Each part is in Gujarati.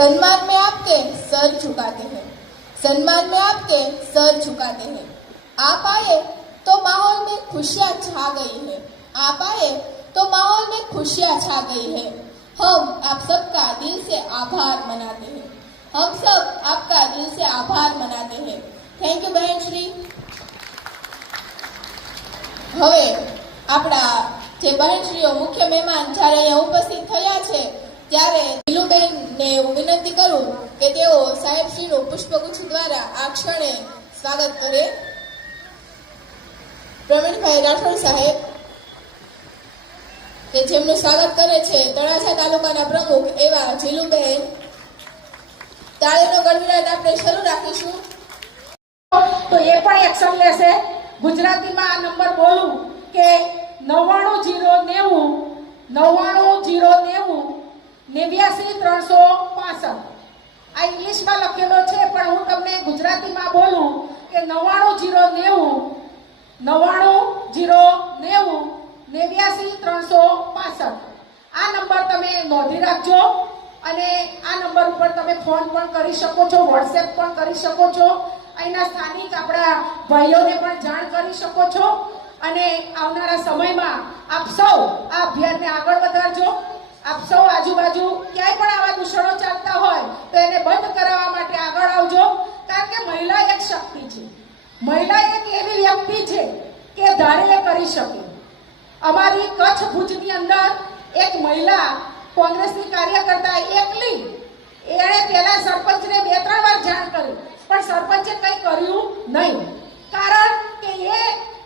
सम्मान में आपके सर झुकाते हैं सम्मान में आपके सर झुकाते हैं आप आए तो माहौल में खुशियाँ छा गई है आप आए तो माहौल में खुशियाँ छा गई है हम आप सबका दिल से आभार मनाते हैं हम सब आपका दिल से आभार मनाते हैं થેન્ક યુ બહેન શ્રી હવે આપણા જે બહેનશ્રીઓ મુખ્ય મહેમાન જ્યારે અહીંયા ઉપસ્થિત થયા છે ત્યારે નીલુબેનને હું વિનંતી કરું કે તેઓ સાહેબશ્રીનું પુષ્પગુચ્છ દ્વારા આ ક્ષણે સ્વાગત કરે. પ્રવીણભાઈ રાઠોડ સાહેબ, કે જેમનું સ્વાગત કરે છે તળાજા તાલુકાના પ્રમુખ એવા જીલુબેન તાળીનો ગણવિરાટ આપણે શરૂ રાખીશું. તો એ પણ એક્શન લેશે ગુજરાતીમાં આ નંબર બોલું કે નવ્વાણું જીરો નેવું, નવ્વાણું જીરો નેવું નેવ્યાસી ત્રણસો પાસઠ. આ ઇંગ્લિશમાં લખેલો છે, પણ હું તમને ગુજરાતીમાં બોલું કે નવ્વાણું જીરો નેવું, નવ્વાણું જીરો નેવું, નેવ્યાસી ત્રણસો પાસઠ. આ નંબર તમે નોંધી રાખજો અને આ નંબર ઉપર તમે ફોન પણ કરી શકો છો, વોટ્સએપ પણ કરી શકો છો. અહીંના સ્થાનિક આપણા ભાઈઓને પણ જાણ કરી શકો છો. અને આવનારા સમયમાં આપ સૌ આ અભિયાનને આગળ સૌ આજુબાજુ ક્યાંય પણ આવા દૂષણો ચાલતા હોય, તો એને બંધ કરાવવા માટે આગળ આવજો. કારણ કે મહિલા એક શક્તિ છે. મહિલા એક એવી વ્યક્તિ છે કે ધારે કરી શકે. અમારી કચ્છ ભુજની અંદર એક મહિલા કોંગ્રેસની કાર્યકર્તા એકલી એણે પહેલા સરપંચને બે ત્રણ વાર જાણ કરી પણ સરપંચે કંઈ કર્યું નહીં કારણ કે એ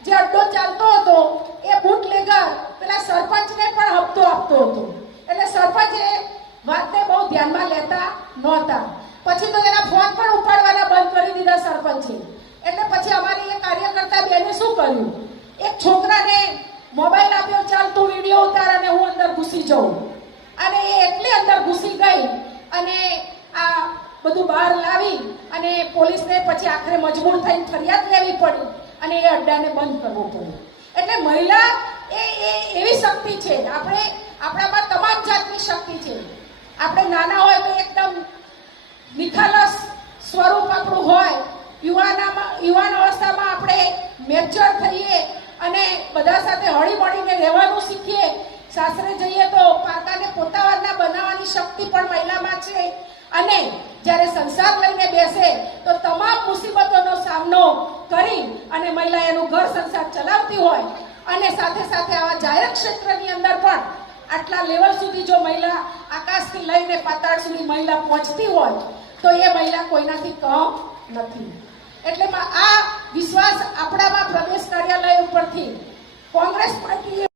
જે અડ્ડો ચાલતો હતો એ બુટલેગર પેલા સરપંચને પણ હપ્તો આપતો હતો એટલે સરપંચે વાતને બહુ ધ્યાનમાં લેતા નહોતા. પછી તો એના ફોન પણ ઉપાડવાના બંધ કરી દીધા સરપંચે. એટલે પછી અમારી એ કાર્યકર્તા બેને શું કર્યું? એક છોકરાને મોબાઈલ આપ્યો, ચાલ તું વીડિયો ઉતાર અને હું અંદર ઘૂસી જાઉં. અને એ એટલી અંદર ઘૂસી ગઈ અને આ બધું બહાર લાવી અને પોલીસને પછી આખરે મજબૂર થઈને ફરિયાદ લેવી પડી અને એ અડ્ડાને બંધ કરવો પડ્યો. એટલે મહિલા એ એ એવી શક્તિ છે. આપણે આપણામાં તમામ જાતની શક્તિ છે. આપણે નાના હોય તો એકદમ મેચ્યોર થઈએ અને બધા સાથે હળી મળીને રહેવાનું શીખીએ. સાસરે જઈએ તો પારકાને પોતાવાના બનાવવાની શક્તિ પણ મહિલામાં છે. અને જ્યારે સંસાર લઈને બેસે તો તમામ મુસીબતોનો સામનો કરી અને મહિલા એનું ઘર સંસાર ચલાવતી હોય. અને સાથે સાથે આવા જાહેર ક્ષેત્રની અંદર પણ આટલા લેવલ સુધી જો મહિલા આકાશથી લઈને પાતાળ સુધી મહિલા પહોંચતી હોય, તો એ મહિલા કોઈનાથી કમ નથી. એટલે આ વિશ્વાસ આપણામાં પ્રદેશ કાર્યાલય ઉપરથી કોંગ્રેસ પાર્ટીએ